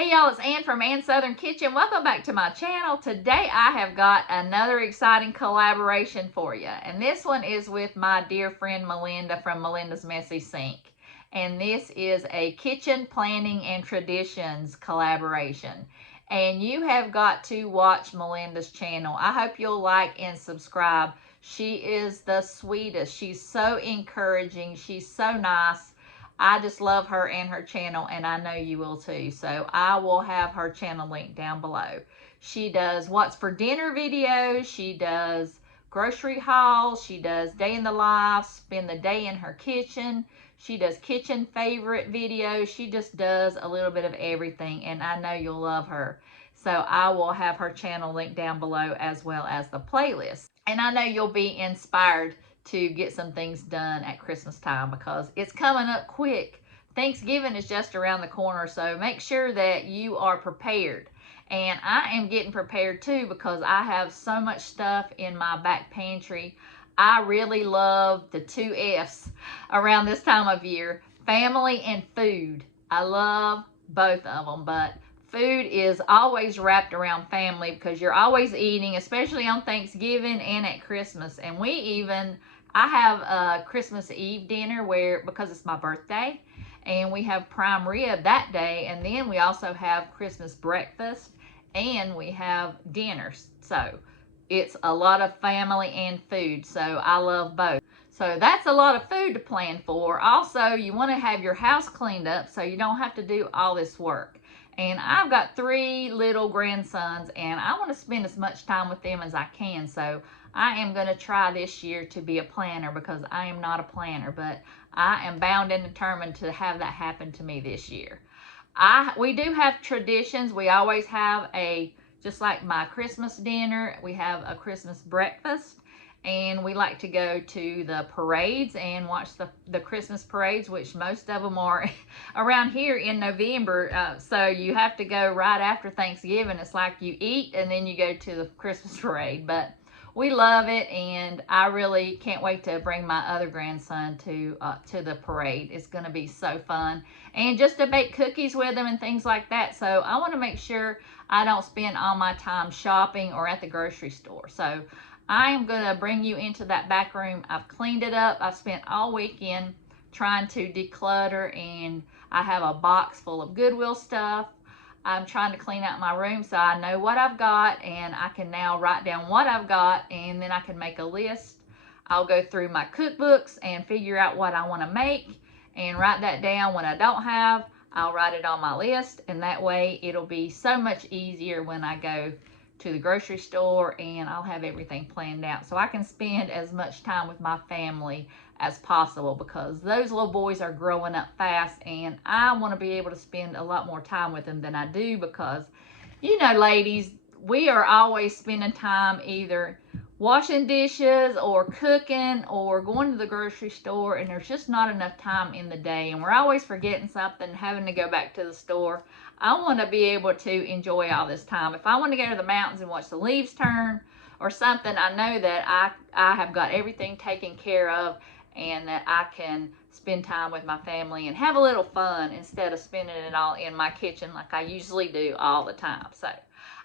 Hey y'all, it's Ann from Ann's Southern Kitchen. Welcome back to my channel. Today I have got another exciting collaboration for you. And this one is with my dear friend Melinda from Melinda's Messy Sink. And this is a kitchen planning and traditions collaboration. And you have got to watch Melinda's channel. I hope you'll like and subscribe. She is the sweetest. She's so encouraging. She's so nice. I just love her and her channel, and I know you will too. So I will have her channel linked down below. She does what's for dinner videos. She does grocery hauls. She does day in the life, spend the day in her kitchen. She does kitchen favorite videos. She just does a little bit of everything, and I know you'll love her. So I will have her channel linked down below as well as the playlist. And I know you'll be inspired to get some things done at Christmas time because it's coming up quick. Thanksgiving is just around the corner, so make sure that you are prepared. And I am getting prepared too because I have so much stuff in my back pantry. I really love the 2 F's around this time of year, family and food. I love both of them, but food is always wrapped around family because you're always eating, especially on Thanksgiving and at Christmas. And I have a Christmas Eve dinner because it's my birthday, and we have prime rib that day, and then we also have Christmas breakfast, and we have dinners. So it's a lot of family and food, so I love both. So that's a lot of food to plan for. Also, you want to have your house cleaned up so you don't have to do all this work. And I've got 3 little grandsons, and I want to spend as much time with them as I can. So I am going to try this year to be a planner because I am not a planner, but I am bound and determined to have that happen to me this year. We do have traditions. We always have just like my Christmas dinner, we have a Christmas breakfast. And we like to go to the parades and watch the Christmas parades, which most of them are around here in November. So you have to go right after Thanksgiving. It's like you eat and then you go to the Christmas parade. But we love it, and I really can't wait to bring my other grandson to the parade. It's going to be so fun. And just to bake cookies with them and things like that. So I want to make sure I don't spend all my time shopping or at the grocery store. So I am going to bring you into that back room. I've cleaned it up. I've spent all weekend trying to declutter, and I have a box full of Goodwill stuff. I'm trying to clean out my room so I know what I've got, and I can now write down what I've got, and then I can make a list. I'll go through my cookbooks and figure out what I want to make and write that down. When I don't have, I'll write it on my list, and that way it'll be so much easier when I go to the grocery store, and I'll have everything planned out so I can spend as much time with my family as possible because those little boys are growing up fast, and I want to be able to spend a lot more time with them than I do because, you know, ladies, we are always spending time either washing dishes or cooking or going to the grocery store, and there's just not enough time in the day, and we're always forgetting something, having to go back to the store. I want to be able to enjoy all this time. If I want to go to the mountains and watch the leaves turn or something, I know that I have got everything taken care of, and that I can spend time with my family and have a little fun instead of spending it all in my kitchen like I usually do all the time. So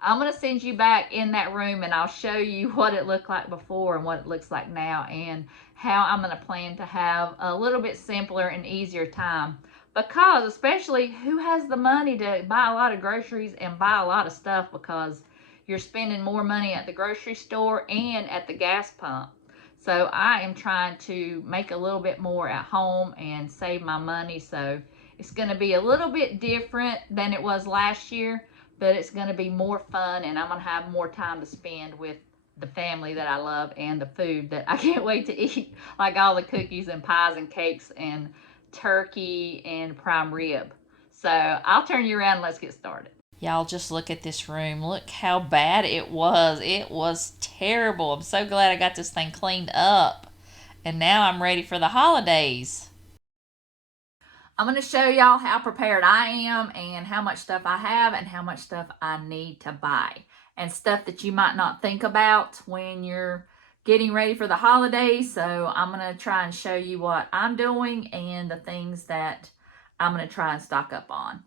I'm going to send you back in that room, and I'll show you what it looked like before and what it looks like now, and how I'm going to plan to have a little bit simpler and easier time. Because especially who has the money to buy a lot of groceries and buy a lot of stuff, because you're spending more money at the grocery store and at the gas pump. So I am trying to make a little bit more at home and save my money. So it's going to be a little bit different than it was last year, but it's going to be more fun, and I'm going to have more time to spend with the family that I love and the food that I can't wait to eat, like all the cookies and pies and cakes and turkey and prime rib. So I'll turn you around and let's get started. Y'all, just look at this room. Look how bad it was. It was terrible. I'm so glad I got this thing cleaned up, and now I'm ready for the holidays. I'm going to show y'all how prepared I am and how much stuff I have and how much stuff I need to buy, and stuff that you might not think about when you're getting ready for the holidays. So I'm going to try and show you what I'm doing and the things that I'm going to try and stock up on.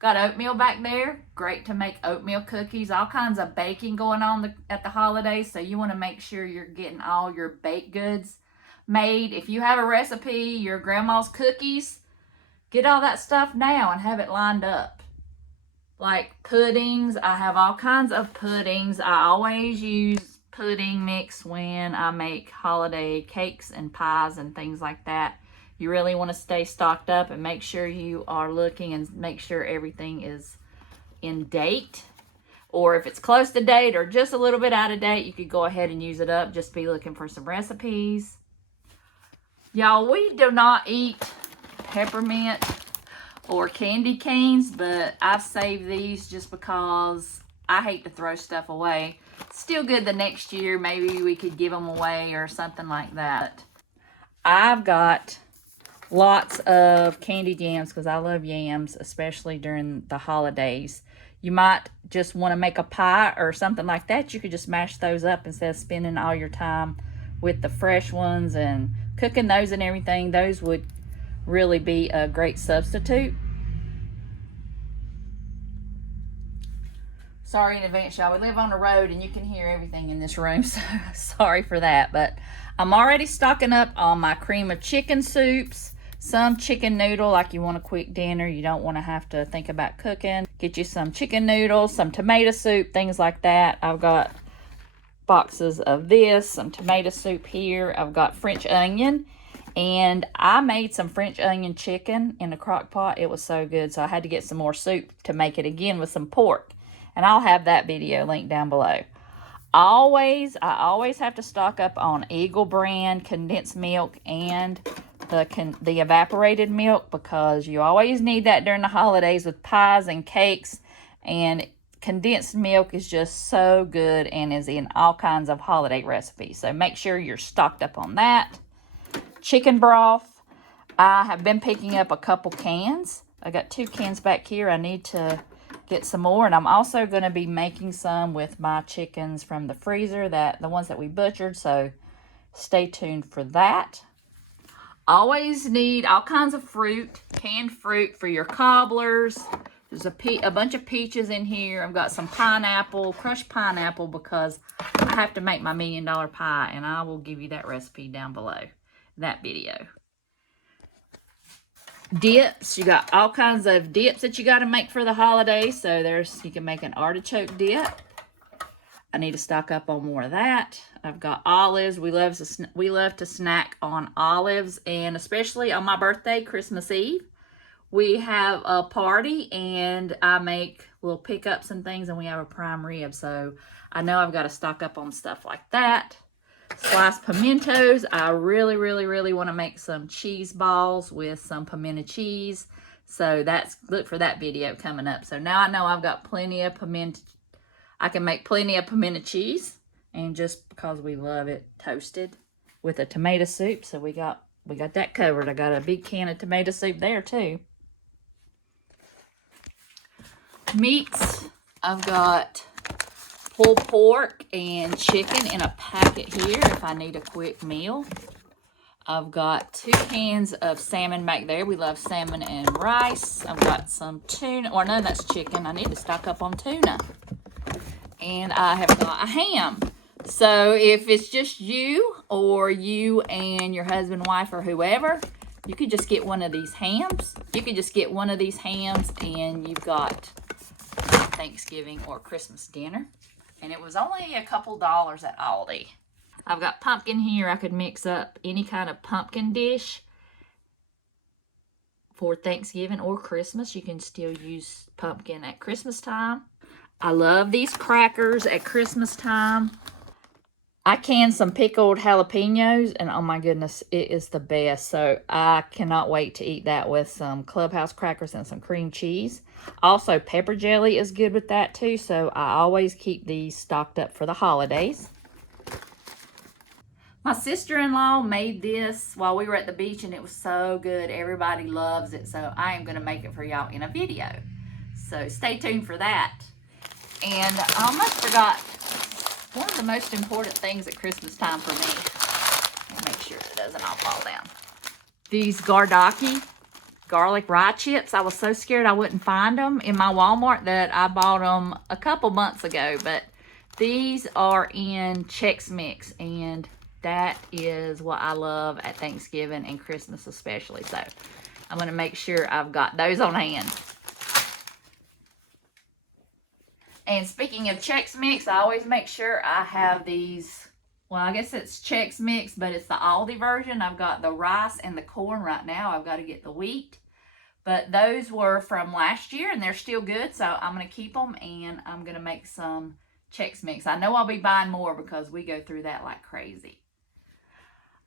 Got oatmeal back there. Great to make oatmeal cookies. All kinds of baking going on at the holidays. So you want to make sure you're getting all your baked goods made. If you have a recipe, your grandma's cookies, get all that stuff now and have it lined up. Like puddings. I have all kinds of puddings. I always use pudding mix when I make holiday cakes and pies and things like that. You really want to stay stocked up and make sure you are looking and make sure everything is in date. Or if it's close to date or just a little bit out of date, you could go ahead and use it up. Just be looking for some recipes. Y'all, we do not eat peppermint or candy canes, but I've saved these just because I hate to throw stuff away. Still good the next year. Maybe we could give them away or something like that. I've got lots of candied yams because I love yams, especially during the holidays. You might just want to make a pie or something like that. You could just mash those up instead of spending all your time with the fresh ones and cooking those and everything. Those would really be a great substitute. Sorry in advance, y'all. We live on the road and you can hear everything in this room, so sorry for that. But I'm already stocking up on my cream of chicken soups. Some chicken noodle, like you want a quick dinner. You don't want to have to think about cooking. Get you some chicken noodles, some tomato soup, things like that. I've got boxes of this, some tomato soup here. I've got French onion. And I made some French onion chicken in a crock pot. It was so good. So I had to get some more soup to make it again with some pork. And I'll have that video linked down below. I always have to stock up on Eagle brand condensed milk and the evaporated milk, because you always need that during the holidays with pies and cakes. And condensed milk is just so good and is in all kinds of holiday recipes. So make sure you're stocked up on that. Chicken broth. I have been picking up a couple cans. I got 2 cans back here. I need to get some more, and I'm also going to be making some with my chickens from the freezer, the ones that we butchered, so stay tuned for that. Always need all kinds of fruit, canned fruit for your cobblers. There's a bunch of peaches in here. I've got some pineapple, crushed pineapple, because I have to make my $1 million pie, and I will give you that recipe down below that video. Dips. You got all kinds of dips that you got to make for the holidays. So you can make an artichoke dip. I need to stock up on more of that. I've got olives. We love to snack on olives, and especially on my birthday, Christmas Eve, we have a party and I make little pickups and things, and we have a prime rib. So I know I've got to stock up on stuff like that. Sliced pimentos. I really want to make some cheese balls with some pimento cheese. So look for that video coming up. So now I know I've got plenty of pimento. I can make plenty of pimento cheese, and just because we love it toasted with a tomato soup, so we got that covered. I got a big can of tomato soup there too. Meats. I've got pulled pork and chicken in a packet here if I need a quick meal. I've got 2 cans of salmon back there. We love salmon and rice. I've got some tuna, or no, that's chicken. I need to stock up on tuna. And I have got a ham. So if it's just you, or you and your husband, wife, or whoever, you could just get one of these hams. You could just get one of these hams and you've got Thanksgiving or Christmas dinner. And it was only a couple dollars at Aldi. I've got pumpkin here. I could mix up any kind of pumpkin dish for Thanksgiving or Christmas. You can still use pumpkin at Christmas time. I love these crackers at Christmas time. I canned some pickled jalapenos, and oh my goodness, it is the best. So I cannot wait to eat that with some Clubhouse crackers and some cream cheese. Also, pepper jelly is good with that too, so I always keep these stocked up for the holidays. My sister-in-law made this while we were at the beach, and it was so good. Everybody loves it, so I am going to make it for y'all in a video. So stay tuned for that. And I almost forgot one of the most important things at Christmas time for me. Make sure it doesn't all fall down. These gardaki garlic rye chips. I was so scared I wouldn't find them in my Walmart that I bought them a couple months ago. But these are in Chex Mix, and that is what I love at Thanksgiving and Christmas especially. So I'm going to make sure I've got those on hand. And speaking of Chex Mix, I always make sure I have these. Well, I guess it's Chex Mix, but it's the Aldi version. I've got the rice and the corn right now. I've got to get the wheat. But those were from last year, and they're still good. So I'm going to keep them, and I'm going to make some Chex Mix. I know I'll be buying more because we go through that like crazy.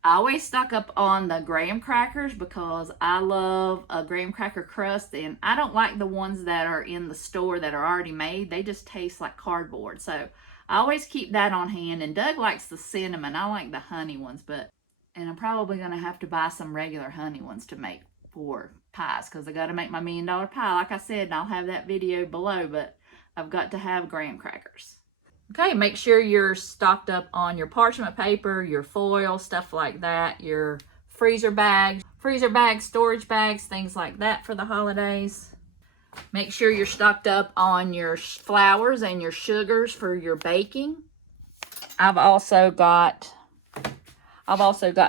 I always stock up on the graham crackers because I love a graham cracker crust, and I don't like the ones that are in the store that are already made. They just taste like cardboard. So I always keep that on hand, and Doug likes the cinnamon. I like the honey ones, and I'm probably going to have to buy some regular honey ones to make for pies because I got to make my $1 million pie. Like I said, and I'll have that video below, but I've got to have graham crackers. Okay, make sure you're stocked up on your parchment paper, your foil, stuff like that, your freezer bags, storage bags, things like that for the holidays. Make sure you're stocked up on your flours and your sugars for your baking. I've also got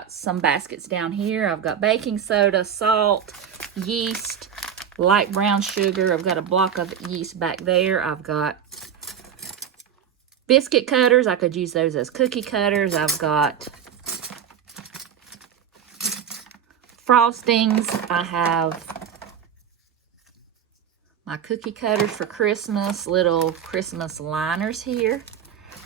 some baskets down here. I've got baking soda, salt, yeast, light brown sugar. I've got a block of yeast back there. I've got biscuit cutters. I could use those as cookie cutters. I've got frostings. I have my cookie cutters for Christmas, little Christmas liners here.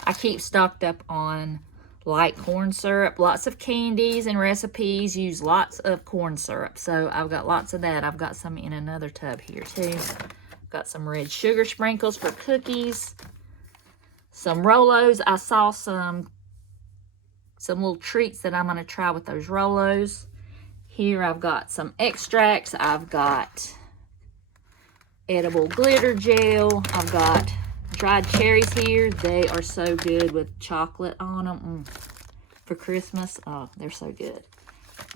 I keep stocked up on light corn syrup. Lots of candies and recipes use lots of corn syrup. So I've got lots of that. I've got some in another tub here too. Got some red sugar sprinkles for cookies. Some Rolos. I saw some little treats that I'm going to try with those Rolos. Here I've got some extracts. I've got edible glitter gel. I've got dried cherries here. They are so good with chocolate on them for Christmas. Oh, they're so good.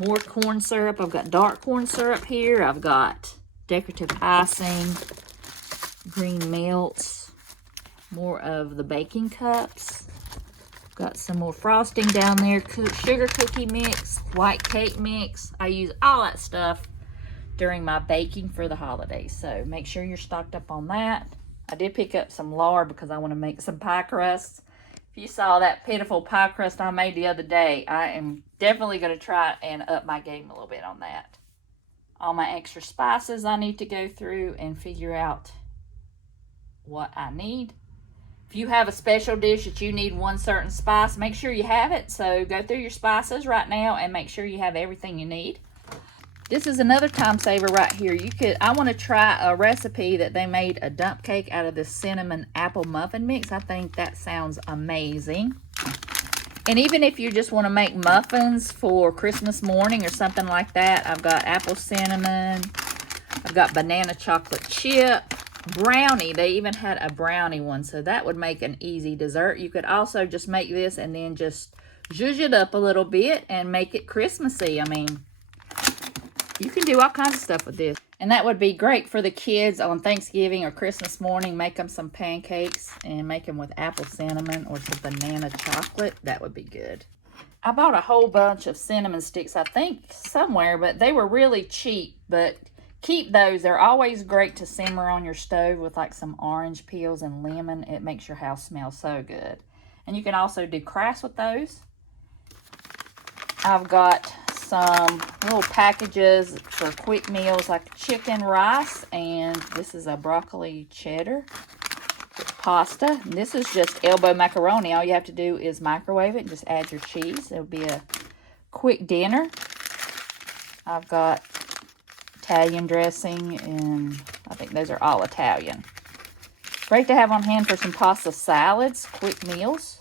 More corn syrup. I've got dark corn syrup here. I've got decorative icing, green melts. More of the baking cups. Got some more frosting down there. Sugar cookie mix, white cake mix. I use all that stuff during my baking for the holidays. So make sure you're stocked up on that. I did pick up some lard because I want to make some pie crusts. If you saw that pitiful pie crust I made the other day, I am definitely going to try and up my game a little bit on that. All my extra spices I need to go through and figure out what I need. If you have a special dish that you need one certain spice, make sure you have it. So go through your spices right now and make sure you have everything you need. This is another time saver right here. I want to try a recipe that they made a dump cake out of this cinnamon apple muffin mix. I think that sounds amazing. And even if you just want to make muffins for Christmas morning or something like that, I've got apple cinnamon. I've got banana chocolate chip. Brownie. They even had a brownie one, so that would make an easy dessert. You could also just make this and then just zhuzh it up a little bit and make it Christmassy. I mean, you can do all kinds of stuff with this. And that would be great for the kids on Thanksgiving or Christmas morning. Make them some pancakes and make them with apple cinnamon or some banana chocolate. That would be good. I bought a whole bunch of cinnamon sticks, I think, somewhere, but they were really cheap. But keep those. They're always great to simmer on your stove with like some orange peels and lemon. It makes your house smell so good. And you can also do crafts with those. I've got some little packages for quick meals like chicken rice, and this is a broccoli cheddar pasta. And this is just elbow macaroni. All you have to do is microwave it and just add your cheese. It'll be a quick dinner. I've got Italian dressing, and I think those are all Italian. Great to have on hand for some pasta salads, quick meals.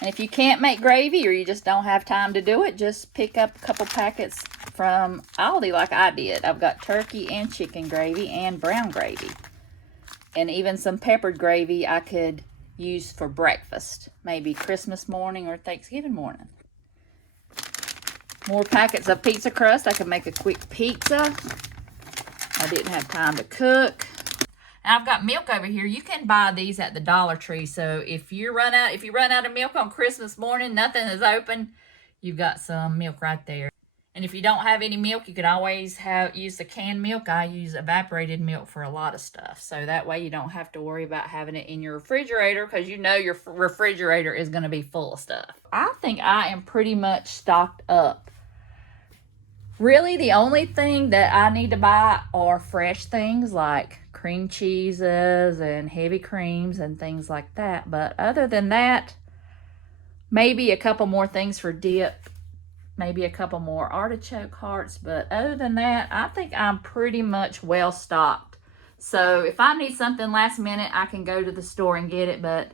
And if you can't make gravy or you just don't have time to do it, just pick up a couple packets from Aldi like I did. I've got turkey and chicken gravy and brown gravy. And even some peppered gravy I could use for breakfast. Maybe Christmas morning or Thanksgiving morning. More packets of pizza crust. I can make a quick pizza. I didn't have time to cook. And I've got milk over here. You can buy these at the Dollar Tree. So if you run out of milk on Christmas morning, nothing is open, you've got some milk right there. And if you don't have any milk, you could always use the canned milk. I use evaporated milk for a lot of stuff. So that way you don't have to worry about having it in your refrigerator, because you know your refrigerator is going to be full of stuff. I think I am pretty much stocked up. Really, the only thing that I need to buy are fresh things like cream cheeses and heavy creams and things like that. But other than that, maybe a couple more things for dip. Maybe a couple more artichoke hearts. But other than that, I think I'm pretty much well stocked. So if I need something last minute, I can go to the store and get it. But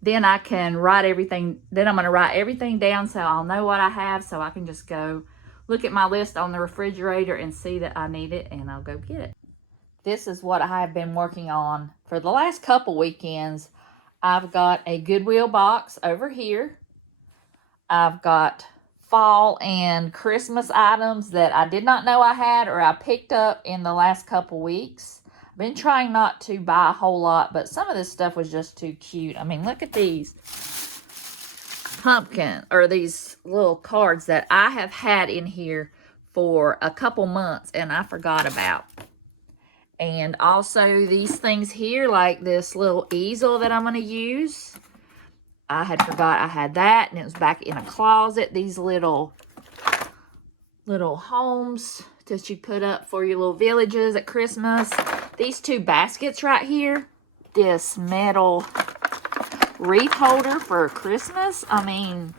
then I can write everything. Then I'm going to write everything down so I'll know what I have, so I can just go look at my list on the refrigerator and see that I need it, and I'll go get it. This is what I have been working on for the last couple weekends. I've got a Goodwill box over here. I've got fall and Christmas items that I did not know I had, or I picked up in the last couple weeks. I've been trying not to buy a whole lot, but some of this stuff was just too cute. I mean, look at these these little cards that I have had in here for a couple months and I forgot about. And also these things here, like this little easel that I'm going to use. I had forgot I had that, and it was back in a closet. These little homes that you put up for your little villages at Christmas. These two baskets right here. This metal wreath holder for Christmas. I mean,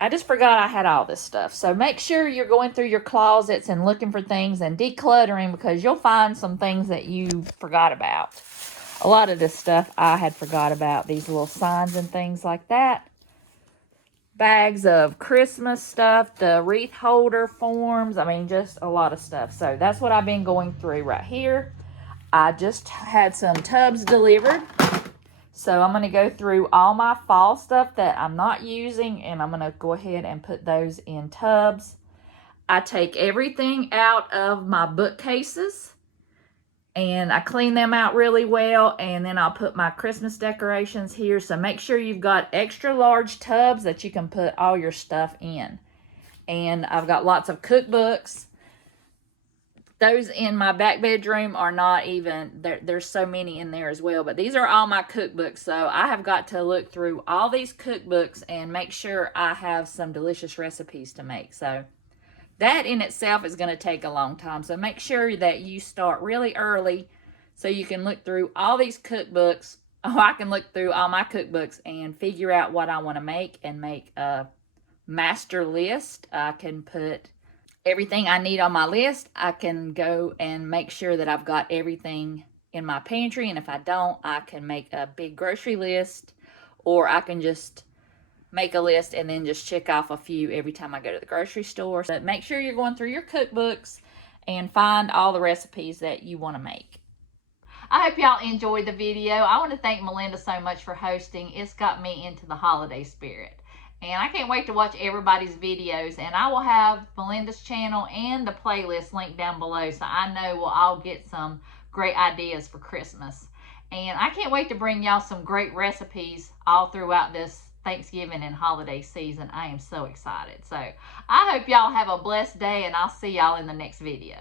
I just forgot I had all this stuff. So make sure you're going through your closets and looking for things and decluttering, because you'll find some things that you forgot about. A lot of this stuff I had forgot about. These little signs and things like that. Bags of Christmas stuff. The wreath holder forms. I mean, just a lot of stuff. So that's what I've been going through right here. I just had some tubs delivered. So I'm going to go through all my fall stuff that I'm not using, and I'm going to go ahead and put those in tubs. I take everything out of my bookcases, and I clean them out really well, and then I'll put my Christmas decorations here. So make sure you've got extra large tubs that you can put all your stuff in. And I've got lots of cookbooks. Those in my back bedroom are not even, there's so many in there as well. But these are all my cookbooks. So I have got to look through all these cookbooks and make sure I have some delicious recipes to make. So that in itself is going to take a long time. So make sure that you start really early so you can look through all these cookbooks. Oh, I can look through all my cookbooks and figure out what I want to make and make a master list. I can put everything I need on my list. I can go and make sure that I've got everything in my pantry. And if I don't, I can make a big grocery list, or I can just make a list and then just check off a few every time I go to the grocery store. But make sure you're going through your cookbooks and find all the recipes that you want to make. I hope y'all enjoyed the video. I want to thank Melinda so much for hosting. It's got me into the holiday spirit. And I can't wait to watch everybody's videos. And I will have Melinda's channel and the playlist linked down below, so I know we'll all get some great ideas for Christmas. And I can't wait to bring y'all some great recipes all throughout this Thanksgiving and holiday season. I am so excited. So I hope y'all have a blessed day, and I'll see y'all in the next video.